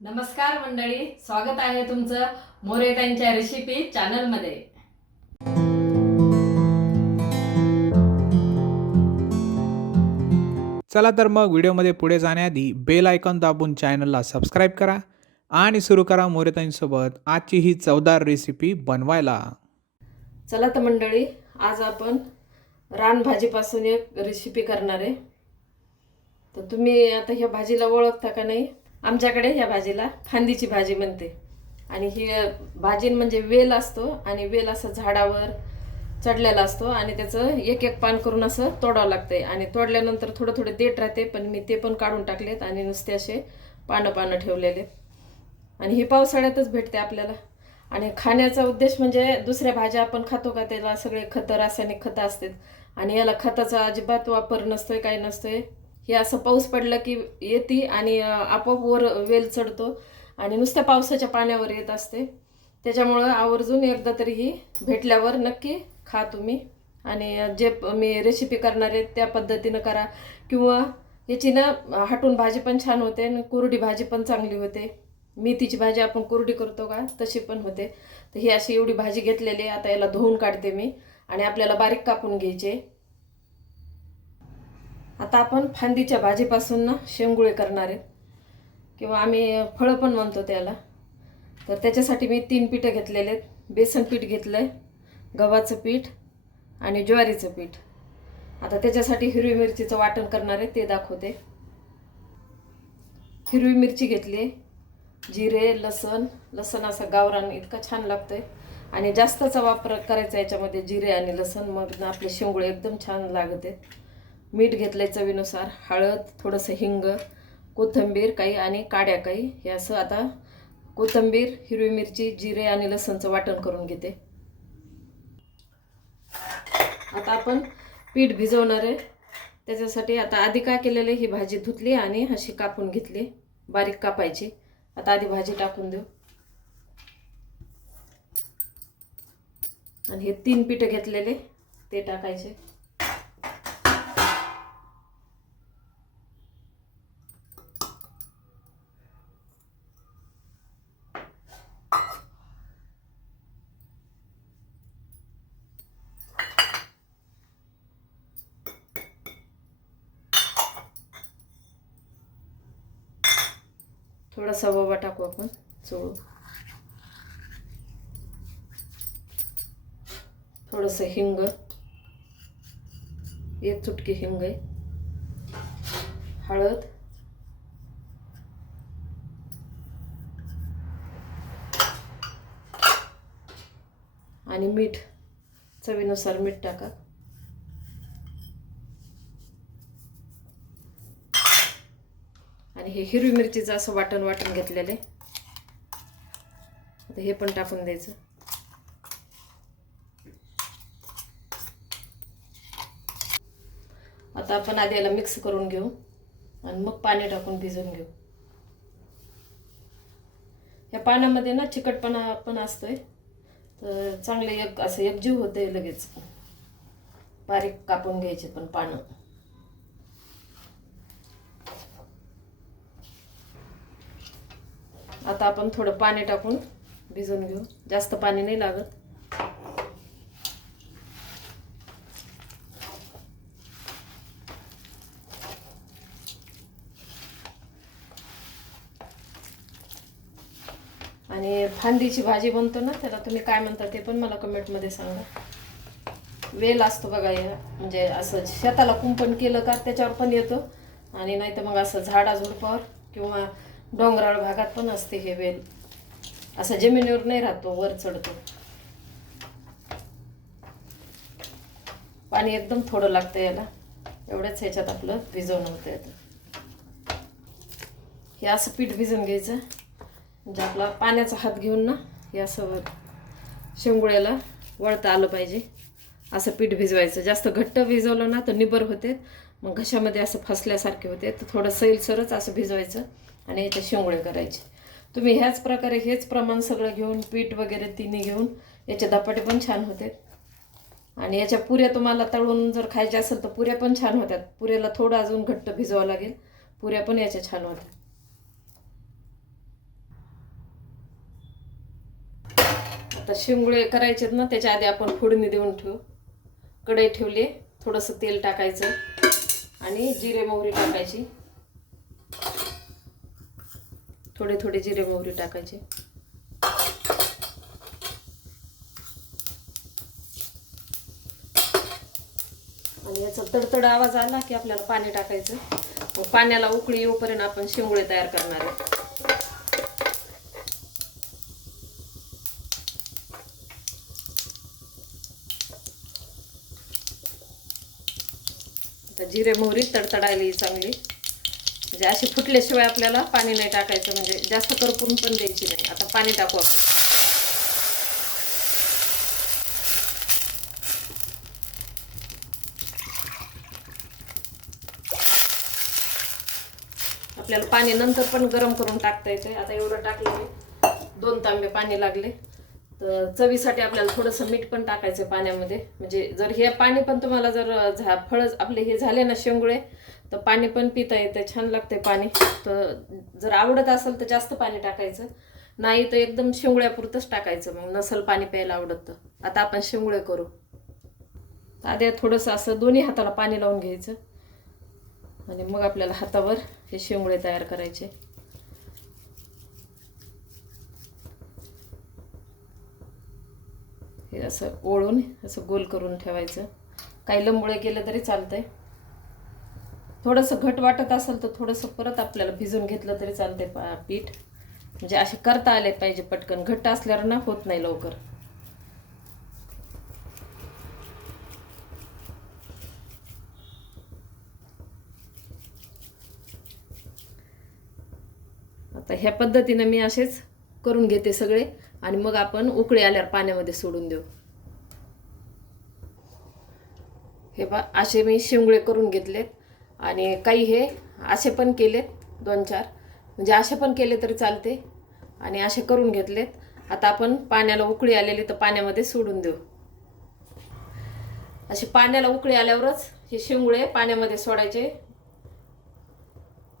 नमस्कार मंडळी स्वागत आहे तुमचं मोरेतांच्या रेसिपी चॅनलमध्ये चला तर मग व्हिडिओमध्ये पुढे जाण्याआधी बेल आयकॉन दाबून चॅनलला सबस्क्राईब करा आणि सुरू करा मोरेताईंसोबत आजची ही चवदार रेसिपी बनवायला. चला तर मंडळी आज आपण रानभाजीपासून एक रेसिपी करणार आहे. तर तुम्ही आता ह्या भाजीला ओळखता का नाही? आमच्याकडे ह्या भाजीला फांदीची भाजी म्हणते. आणि ही भाजी म्हणजे वेल असतो आणि वेल असं झाडावर चढलेला असतो आणि त्याचं एक एक पान करून असं तोडावं लागतंय. आणि तोडल्यानंतर थोडं थोडं देठ राहते पण मी ते पण काढून टाकलेत आणि नुसते असे पानं पानं ठेवलेले. आणि ही पावसाळ्यातच भेटते आपल्याला. आणि खाण्याचा उद्देश म्हणजे दुसऱ्या भाज्या आपण खातो का त्याला सगळे खतं रासायनिक खतं असतात. आणि याला खताचा अजिबात वापर नसतोय काही नसतोय. हे असं पाऊस पडला की येते आणि आपोआप वर वेल चढतो आणि नुसत्या पावसाच्या पाण्यावर येत असते. त्याच्यामुळं आवर्जून एकदा तरी ही भेटल्यावर नक्की खा तुम्ही आणि जे मी रेसिपी करणार आहे त्या पद्धतीनं करा. किंवा याची ना हटून भाजी पण छान होते आणि कोरडी भाजी पण चांगली होते. मेथीची भाजी आपण कोरडी करतो का तशी पण होते. तर ही अशी एवढी भाजी घेतलेली आहे. आता याला धुवून काढते मी आणि आपल्याला बारीक कापून घ्यायचे. आता आपण फांदीच्या भाजीपासून ना शेंगुळे करणार आहेत किंवा आम्ही फळं पण म्हणतो त्याला. तर त्याच्यासाठी मी तीन पिठं घेतलेले आहेत. बेसन पीठ घेतलं आहे गव्हाचं पीठ आणि ज्वारीचं पीठ. आता त्याच्यासाठी हिरवी मिरचीचं वाटण करणार आहे ते दाखवते. हिरवी मिरची घेतली जिरे लसण लसण असं गावरान इतका छान लागतोय. आणि जास्तचा वापर करायचा याच्यामध्ये जिरे आणि लसण मग आपले शेंगुळे एकदम छान लागत. आहेत मीठ घेतलंय चवीनुसार हळद थोडंसं हिंग कोथिंबीर काही आणि काड्या काही. हे असं आता कोथिंबीर हिरवी मिरची जिरे आणि लसणचं वाटण करून घेते. आता आपण पीठ भिजवणार आहे. त्याच्यासाठी आता आधी काय केलेलं आहे? ही भाजी धुतली आणि अशी कापून घेतली. बारीक कापायची. आता आधी भाजी टाकून देऊ. आणि हे तीन पिठं घेतलेले ते टाकायचे. थोडासा ओवा टाकू आपण चोळू थोडंसं हिंग. एक चुटकी हिंग आहे. हळद. आणि मीठ चवीनुसार मीठ टाका. हे हिरवी मिरचीचं असं वाटण वाटण घेतलेलं आहे. हे पण टाकून द्यायचं. आता आपण आधी याला मिक्स करून घेऊ आणि मग पाणी टाकून भिजवून घेऊ. या पाण्यामध्ये ना चिकटपणा पण असतोय. तर चांगले एक असं एकजीव होते लगेच. बारीक कापून घ्यायचे पण पानं. आता आपण थोडं पाणी टाकून भिजवून घेऊ. जास्त पाणी नाही लागत. आणि फांदीची भाजी बनतो ना त्याला तुम्ही काय म्हणता ते पण मला कमेंटमध्ये सांगा. वेल असतो बघा या म्हणजे असं शेताला कुंपण केलं का त्याच्यावर पण येतो. आणि नाही तर मग असं झाडाझुडपावर किंवा डोंगराळ भागात पण असते हे वेल. असं जमिनीवर नाही राहतो वर चढतो. पाणी एकदम थोडं लागतं याला. एवढंच ह्याच्यात आपलं भिजवणं होतं येतं हे असं पीठ भिजवून घ्यायचं. म्हणजे आपला पाण्याचा हात घेऊन ना हे असं शेंगुळ्याला वळता आलं पाहिजे. असं पीठ भिजवायचं. जास्त घट्ट भिजवलं ना तर निबर होते. मग घशामध्ये असं फसल्यासारखे होते. तर थोडं सैलसरच असं भिजवायचं. आणि याच्या शेंगोळे करायचे. तुम्ही ह्याच प्रकारे हेच प्रमाण सगळं घेऊन पीठ वगैरे तिन्ही घेऊन याचे दपाटे पण छान होते आणि याच्या पुऱ्या तुम्हाला तळून जर खायच्या असेल तर पुऱ्या पण छान होतात. पुऱ्याला थोडं अजून घट्ट भिजवावं लागेल. पुऱ्या पण याच्या छान होत्या आता शिंगुळे करायचेत ना त्याच्या आधी आपण फोडणी देऊन ठेवू. कढई ठेवली थोडंसं तेल टाकायचं आणि जिरे मोहरी टाकायची. थोडे थोडे जिरे मोहरी टाकायचे. आणि याचा तडतड आवाज आला की आपल्याला पाणी टाकायचं. मग पाण्याला उकळी येऊपर्यंत आपण शिंगुळे तयार करणार आहे. आता जिरे मोहरी तडतडायली चांगली. म्हणजे अशी फुटल्याशिवाय आपल्याला पाणी नाही टाकायचं म्हणजे जास्त करपून पण द्यायची नाही. आता पाणी टाकू आपण. आपल्याला पाणी नंतर पण गरम करून टाकता येते आता एवढं टाकलं दोन तांबे पाणी लागले. तर चवीसाठी आपल्याला थोडंसं मीठ पण टाकायचं पाण्यामध्ये. म्हणजे जर हे पाणी पण तुम्हाला जर झा फळं आपले हे झाले ना शेंगुळे तर पाणी पण पिता येते छान लागते पाणी. तर जर आवडत असेल तर जास्त पाणी टाकायचं. नाही तर एकदम शेंगुळ्यापुरतंच टाकायचं मग नसल पाणी प्यायला आवडत तर. आता आपण शेंगुळे करू. आधी थोडंसं असं दोन्ही हाताला पाणी लावून घ्यायचं. आणि मग आपल्याला हातावर हे शेंगुळे तयार करायचे. हे असं ओळून असं गोल करून ठेवायचं. काही लंबुळे केलं तरी चालतंय. थोडंसं घट वाटत असेल तर थोडंसं परत आपल्याला भिजून घेतलं तरी चालते पा पीठ. म्हणजे असे करता आले पाहिजे पटकन. घट्ट असल्यावर ना होत नाही लवकर. आता ह्या पद्धतीनं मी असेच करून घेते सगळे. आणि मग आपण उकळी आल्यावर पाण्यामध्ये सोडून देऊ. हे बा असे मी शिंगळे करून घेतलेत. आणि काही हे असे पण केलेत दोन चार. म्हणजे असे पण केले तरी चालते. आणि असे करून घेतलेत. आता आपण पाण्याला उकळी आलेली तर पाण्यामध्ये सोडून देऊ. असे पाण्याला उकळी आल्यावरच हे शिंगुळे पाण्यामध्ये सोडायचे.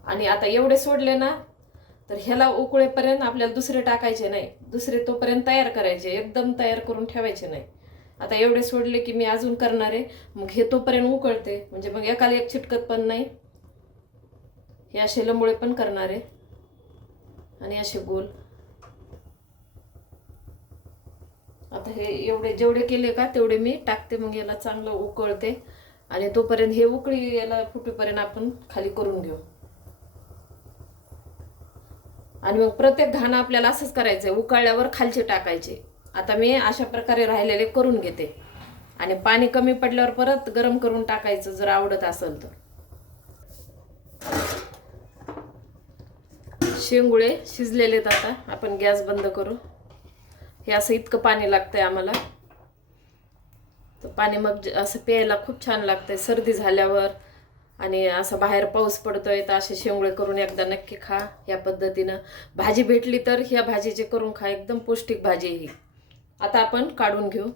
आणि आता एवढे सोडले ना तर ह्याला उकळेपर्यंत आपल्याला दुसरे टाकायचे नाही. दुसरे तोपर्यंत तयार करायचे. एकदम तयार करून ठेवायचे नाही. आता एवढे सोडले की मी अजून करणार आहे. मग हे तोपर्यंत उकळते. म्हणजे मग एकाला एक चिटकत पण नाही. हे असे लंबोळे पण करणार आहे. आणि असे गोल. आता हे एवढे जेवढे केले का तेवढे मी टाकते. मग याला चांगलं उकळते. आणि तोपर्यंत हे उकळी याला फुटेपर्यंत आपण खाली करून घेऊ. आणि मग प्रत्येक घाण आपल्याला असंच करायचं आहे उकळल्यावर खालचे टाकायचे. आता मी अशा प्रकारे राहिलेले करून घेते. आणि पाणी कमी पडल्यावर परत गरम करून टाकायचं जर आवडत असेल तर. शेंगुळे शिजलेलेत आता. आपण गॅस बंद करू. हे असं इतकं पाणी लागतंय आम्हाला. तर पाणी मग असं प्यायला खूप छान लागतंय. सर्दी झाल्यावर आणि असं बाहेर पाऊस पडतोय तर असे शेंगुळे करून एकदा नक्की खा या पद्धतीनं. भाजी भेटली तर ह्या भाजीचे करून खा. एकदम पौष्टिक भाजी ही. आता आपण काढून घेऊ.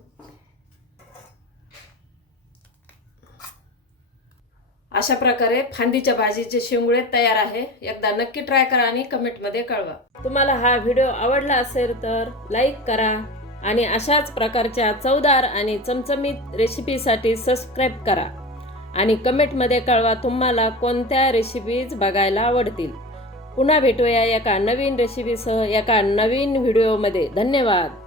अशा प्रकारे फांदीच्या भाजीचे शेंगुळे तयार आहे. एकदा नक्की ट्राय करा आणि कमेंटमध्ये कळवा. तुम्हाला हा व्हिडिओ आवडला असेल तर लाईक करा आणि अशाच प्रकारच्या चवदार आणि चमचमीत रेसिपीसाठी सबस्क्राईब करा. आणि कमेंटमध्ये कळवा तुम्हाला कोणत्या रेसिपीज बघायला आवडतील. पुन्हा भेटूया एका नवीन रेसिपीसह एका नवीन व्हिडिओमध्ये धन्यवाद.